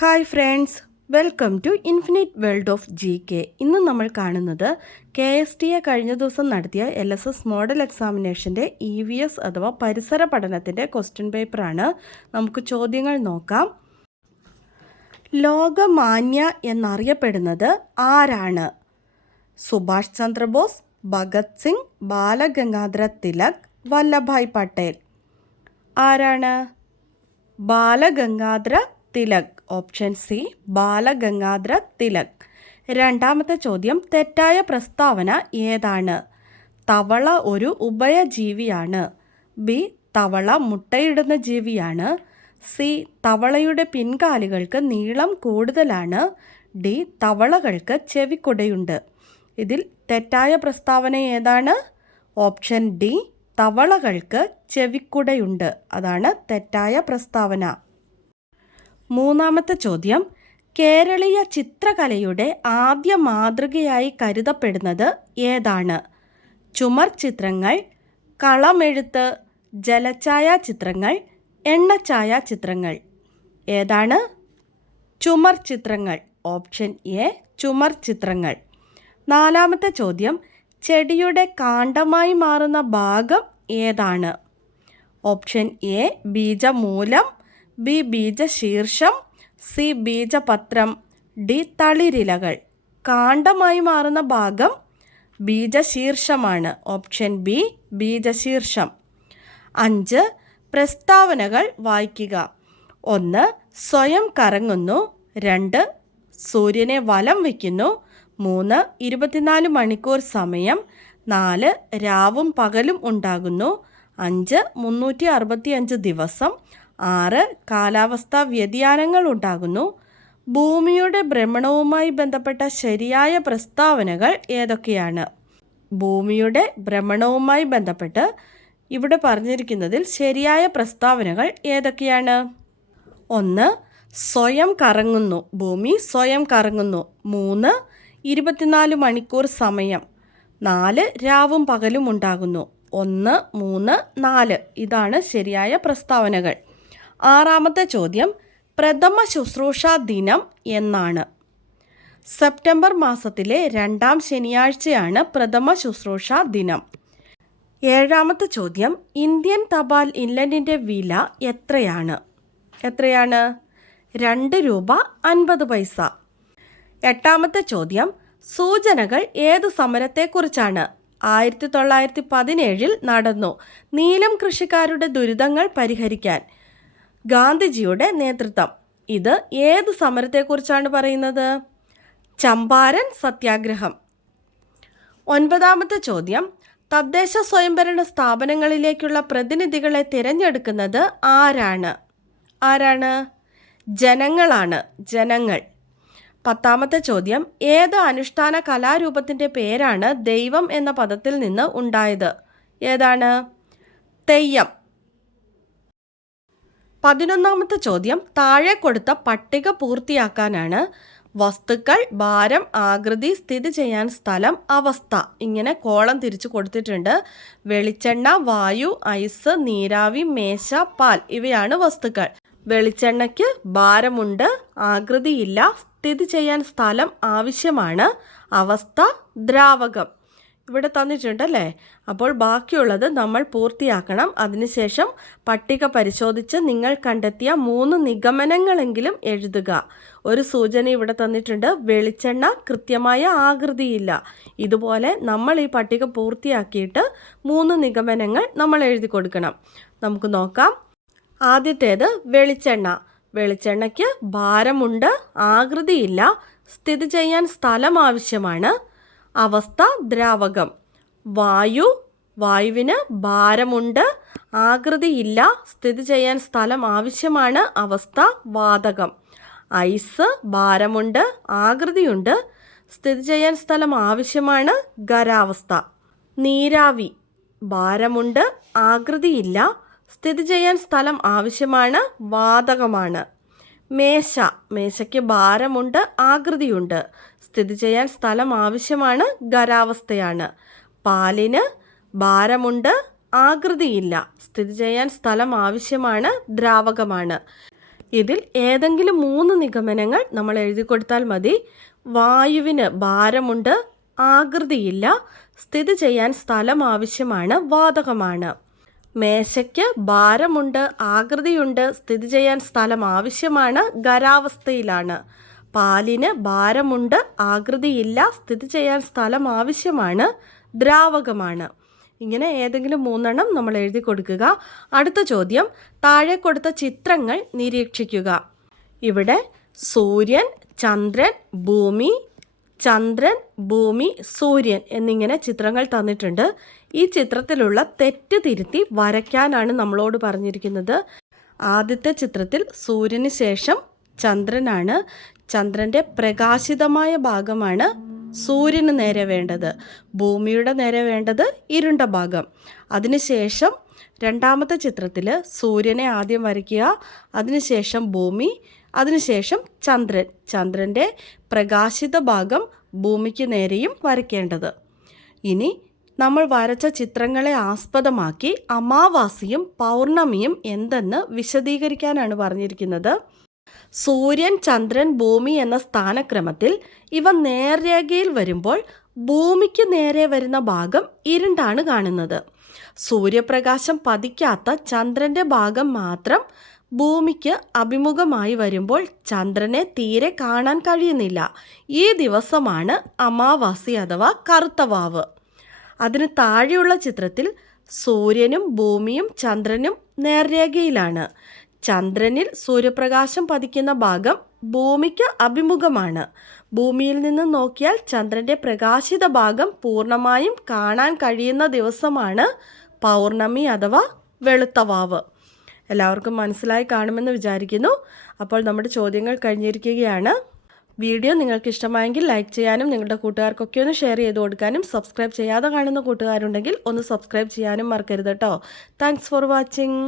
Hi friends, welcome to infinite world of GK. ഇന്ന് നമ്മൾ കാണുന്നത് KSTA കഴിഞ്ഞ ദിവസം നടത്തിയ LSS മോഡൽ എക്സാമിനേഷൻ്റെ EVS അഥവാ പരിസര പഠനത്തിൻ്റെ ക്വസ്റ്റ്യൻ പേപ്പറാണ്. നമുക്ക് ചോദ്യങ്ങൾ നോക്കാം. ലോകമാന്യ എന്നറിയപ്പെടുന്നത് ആരാണ്? സുഭാഷ് ചന്ദ്രബോസ്, ഭഗത് സിംഗ്, ബാലഗംഗാധര തിലക്, വല്ലഭായ് പട്ടേൽ. ആരാണ്? ബാലഗംഗാധര തിലക്. Option C, Balagangadhara Tilak. രണ്ടാമത്തെ ചോദ്യം, തെറ്റായ പ്രസ്താവന ഏതാണ്? തവള ഒരു ഉഭയജീവിയാണ്. ബി, തവള മുട്ടയിടുന്ന ജീവിയാണ്. സി, തവളയുടെ പിൻകാലുകൾക്ക് നീളം കൂടുതലാണ്. ഡി, തവളകൾക്ക് ചെവിക്കുടയുണ്ട്. ഇതിൽ തെറ്റായ പ്രസ്താവന ഏതാണ്? ഓപ്ഷൻ ഡി, തവളകൾക്ക് ചെവിക്കുടയുണ്ട്. അതാണ് തെറ്റായ പ്രസ്താവന. മൂന്നാമത്തെ ചോദ്യം, കേരളീയ ചിത്രകലയുടെ ആദ്യ മാതൃകയായി കരുതപ്പെടുന്നത് ഏതാണ്? ചുമർ ചിത്രങ്ങൾ, കളമെഴുത്ത്, ജലഛായാചിത്രങ്ങൾ, എണ്ണഛായാചിത്രങ്ങൾ. ഏതാണ്? ചുമർ ചിത്രങ്ങൾ. ഓപ്ഷൻ എ, ചുമർ ചിത്രങ്ങൾ. നാലാമത്തെ ചോദ്യം, ചെടിയുടെ കാണ്ഡമായി മാറുന്ന ഭാഗം ഏതാണ്? ഓപ്ഷൻ എ, ബീജമൂലം, ബി, ബീജശീർഷം, സി, ബീജപത്രം, ഡി, തളിരിലകൾ. കാണ്ഡമായി മാറുന്ന ഭാഗം ബീജശീർഷമാണ്. Option B, ബീജശീർഷം. 5 പ്രസ്താവനകൾ വായിക്കുക. 1, സ്വയം കറങ്ങുന്നു. 2, സൂര്യനെ വലം വയ്ക്കുന്നു. 3, 24 മണിക്കൂർ സമയം. 4, രാവും പകലും ഉണ്ടാകുന്നു. 5, 365 ദിവസം. 6, കാലാവസ്ഥാ വ്യതിയാനങ്ങൾ ഉണ്ടാകുന്നു. ഭൂമിയുടെ ഭ്രമണവുമായി ബന്ധപ്പെട്ട ശരിയായ പ്രസ്താവനകൾ ഏതൊക്കെയാണ്? ഭൂമിയുടെ ഭ്രമണവുമായി ബന്ധപ്പെട്ട് ഇവിടെ പറഞ്ഞിരിക്കുന്നതിൽ ശരിയായ പ്രസ്താവനകൾ ഏതൊക്കെയാണ്? 1, സ്വയം കറങ്ങുന്നു. ഭൂമി സ്വയം കറങ്ങുന്നു. 3, 24 മണിക്കൂർ സമയം. 4, രാവും പകലും ഉണ്ടാകുന്നു. 1, 3, 4 ഇതാണ് ശരിയായ പ്രസ്താവനകൾ. ആറാമത്തെ ചോദ്യം, പ്രഥമ ശുശ്രൂഷ ദിനം എന്നാണ്? സെപ്റ്റംബർ മാസത്തിലെ 2ാം ശനിയാഴ്ചയാണ് പ്രഥമ ശുശ്രൂഷ ദിനം. ഏഴാമത്തെ ചോദ്യം, ഇന്ത്യൻ തപാൽ ഇൻലൻഡിൻ്റെ വില എത്രയാണ്? 2 രൂപ 50 പൈസ. എട്ടാമത്തെ ചോദ്യം, സൂചനകൾ ഏതു സമരത്തെക്കുറിച്ചാണ്? 1917 നടന്നു. നീലം കൃഷിക്കാരുടെ ദുരിതങ്ങൾ പരിഹരിക്കാൻ ഗാന്ധിജിയുടെ നേതൃത്വം. ഇത് ഏത് സമരത്തെക്കുറിച്ചാണ് പറയുന്നത്? ചമ്പാരൻ സത്യാഗ്രഹം. 9ാമത്തെ ചോദ്യം, തദ്ദേശ സ്വയംഭരണ സ്ഥാപനങ്ങളിലേക്കുള്ള പ്രതിനിധികളെ തിരഞ്ഞെടുക്കുന്നത് ആരാണ്? ജനങ്ങളാണ്. ജനങ്ങൾ. 10ാമത്തെ ചോദ്യം, ഏത് അനുഷ്ഠാന കലാരൂപത്തിൻ്റെ പേരാണ് ദൈവം എന്ന പദത്തിൽ നിന്ന് ഉണ്ടായത്? ഏതാണ്? തെയ്യം. 11ാമത്തെ ചോദ്യം, താഴെ കൊടുത്ത പട്ടിക പൂർത്തിയാക്കാനാണ്. വസ്തുക്കൾ, ഭാരം, ആകൃതി, സ്ഥിതി ചെയ്യാൻ സ്ഥലം, അവസ്ഥ. ഇങ്ങനെ കോളം തിരിച്ചു കൊടുത്തിട്ടുണ്ട്. വെളിച്ചെണ്ണ, വായു, ഐസ്, നീരാവി, മേശ, പാൽ ഇവയാണ് വസ്തുക്കൾ. വെളിച്ചെണ്ണയ്ക്ക് ഭാരമുണ്ട്, ആകൃതിയില്ല, സ്ഥിതി ചെയ്യാൻ സ്ഥലം ആവശ്യമാണ്, അവസ്ഥ ദ്രാവകം. ഇവിടെ തന്നിട്ടുണ്ടല്ലേ. അപ്പോൾ ബാക്കിയുള്ളത് നമ്മൾ പൂർത്തിയാക്കണം. അതിനുശേഷം പട്ടിക പരിശോധിച്ച് നിങ്ങൾ കണ്ടെത്തിയ 3 നിഗമനങ്ങളെങ്കിലും എഴുതുക. ഒരു സൂചന ഇവിടെ തന്നിട്ടുണ്ട്, വെളിച്ചെണ്ണ കൃത്യമായ ആകൃതിയില്ല. ഇതുപോലെ നമ്മൾ ഈ പട്ടിക പൂർത്തിയാക്കിയിട്ട് 3 നിഗമനങ്ങൾ നമ്മൾ എഴുതി കൊടുക്കണം. നമുക്ക് നോക്കാം. ആദ്യത്തേത് വെളിച്ചെണ്ണ. വെളിച്ചെണ്ണയ്ക്ക് ഭാരമുണ്ട്, ആകൃതിയില്ല, സ്ഥിതി ചെയ്യാൻ സ്ഥലം ആവശ്യമാണ്, അവസ്ഥ ദ്രാവകം. വായുവിന് ഭാരമുണ്ട്, ആകൃതിയില്ല, സ്ഥിതി ചെയ്യാൻ സ്ഥലം ആവശ്യമാണ്, അവസ്ഥ വാതകം. ഐസ് ഭാരമുണ്ട്, ആകൃതിയുണ്ട്, സ്ഥിതി ചെയ്യാൻ സ്ഥലം ആവശ്യമാണ്, ഖരാവസ്ഥ. നീരാവി ഭാരമുണ്ട്, ആകൃതിയില്ല, സ്ഥിതി ചെയ്യാൻ സ്ഥലം ആവശ്യമാണ്, വാതകമാണ്. മേശയ്ക്ക് ഭാരമുണ്ട്, ആകൃതിയുണ്ട്, സ്ഥിതി ചെയ്യാൻ സ്ഥലം ആവശ്യമാണ്, ഖരാവസ്ഥയാണ്. പാലിന് ഭാരമുണ്ട്, ആകൃതിയില്ല, സ്ഥിതി ചെയ്യാൻ സ്ഥലം ആവശ്യമാണ്, ദ്രാവകമാണ്. ഇതിൽ ഏതെങ്കിലും 3 നിഗമനങ്ങൾ നമ്മൾ എഴുതി കൊടുത്താൽ മതി. വായുവിന് ഭാരമുണ്ട്, ആകൃതിയില്ല, സ്ഥിതി ചെയ്യാൻ സ്ഥലം ആവശ്യമാണ്, വാതകമാണ്. മേശയ്ക്ക് ഭാരമുണ്ട്, ആകൃതിയുണ്ട്, സ്ഥിതി ചെയ്യാൻ സ്ഥലം ആവശ്യമാണ്, ഖരാവസ്ഥയിലാണ്. പാലിന് ഭാരമുണ്ട്, ആകൃതിയില്ല, സ്ഥിതി ചെയ്യാൻ സ്ഥലം ആവശ്യമാണ്, ദ്രാവകമാണ്. ഇങ്ങനെ ഏതെങ്കിലും 3 നമ്മൾ എഴുതി കൊടുക്കുക. അടുത്ത ചോദ്യം, താഴെ കൊടുത്ത ചിത്രങ്ങൾ നിരീക്ഷിക്കുക. ഇവിടെ സൂര്യൻ, ചന്ദ്രൻ, ഭൂമി, ചന്ദ്രൻ, ഭൂമി, സൂര്യൻ എന്നിങ്ങനെ ചിത്രങ്ങൾ തന്നിട്ടുണ്ട്. ഈ ചിത്രത്തിലുള്ള തെറ്റ് തിരുത്തി വരയ്ക്കാനാണ് നമ്മളോട് പറഞ്ഞിരിക്കുന്നത്. ആദ്യത്തെ ചിത്രത്തിൽ സൂര്യന് ശേഷം ചന്ദ്രനാണ്. ചന്ദ്രൻ്റെ പ്രകാശിതമായ ഭാഗമാണ് സൂര്യന് നേരെ വേണ്ടത്. ഭൂമിയുടെ നേരെ വേണ്ടത് ഇരുണ്ട ഭാഗം. അതിനുശേഷം രണ്ടാമത്തെ ചിത്രത്തിൽ സൂര്യനെ ആദ്യം വരയ്ക്കുക, അതിനുശേഷം ഭൂമി, അതിനുശേഷം ചന്ദ്രൻ. ചന്ദ്രൻ്റെ പ്രകാശിത ഭാഗം ഭൂമിക്ക് നേരെയും വരയ്ക്കേണ്ടത്. ഇനി നമ്മൾ വരച്ച ചിത്രങ്ങളെ ആസ്പദമാക്കി അമാവാസിയും പൗർണമിയും എന്തെന്ന് വിശദീകരിക്കാനാണ് പറഞ്ഞിരിക്കുന്നത്. സൂര്യൻ, ചന്ദ്രൻ, ഭൂമി എന്ന സ്ഥാനക്രമത്തിൽ ഇവ നേർരേഖയിൽ വരുമ്പോൾ ഭൂമിക്ക് നേരെ വരുന്ന ഭാഗം ഇരുണ്ടാണ് കാണുന്നത്. സൂര്യപ്രകാശം പതിക്കാത്ത ചന്ദ്രൻ്റെ ഭാഗം മാത്രം ഭൂമിക്ക് അഭിമുഖമായി വരുമ്പോൾ ചന്ദ്രനെ തീരെ കാണാൻ കഴിയുന്നില്ല. ഈ ദിവസമാണ് അമാവാസി അഥവാ കറുത്തവാവ്. അതിന് താഴെയുള്ള ചിത്രത്തിൽ സൂര്യനും ഭൂമിയും ചന്ദ്രനും നേർരേഖയിലാണ്. ചന്ദ്രനിൽ സൂര്യപ്രകാശം പതിക്കുന്ന ഭാഗം ഭൂമിക്ക് അഭിമുഖമാണ്. ഭൂമിയിൽ നിന്ന് നോക്കിയാൽ ചന്ദ്രൻ്റെ പ്രകാശിത ഭാഗം പൂർണ്ണമായും കാണാൻ കഴിയുന്ന ദിവസമാണ് പൗർണമി അഥവാ വെളുത്തവാവ്. എല്ലാവർക്കും മനസ്സിലായി കാണുമെന്ന് വിചാരിക്കുന്നു. അപ്പോൾ നമ്മുടെ ചോദ്യങ്ങൾ കഴിഞ്ഞിരിക്കുകയാണ്. വീഡിയോ നിങ്ങൾക്ക് ഇഷ്ടമായെങ്കിൽ ലൈക്ക് ചെയ്യാനും നിങ്ങളുടെ കൂട്ടുകാർക്കൊക്കെ ഒന്ന് ഷെയർ ചെയ്ത് കൊടുക്കാനും സബ്സ്ക്രൈബ് ചെയ്യാതെ കാണുന്ന കൂട്ടുകാരുണ്ടെങ്കിൽ ഒന്ന് സബ്സ്ക്രൈബ് ചെയ്യാനും മറക്കരുത് കേട്ടോ. Thanks for watching.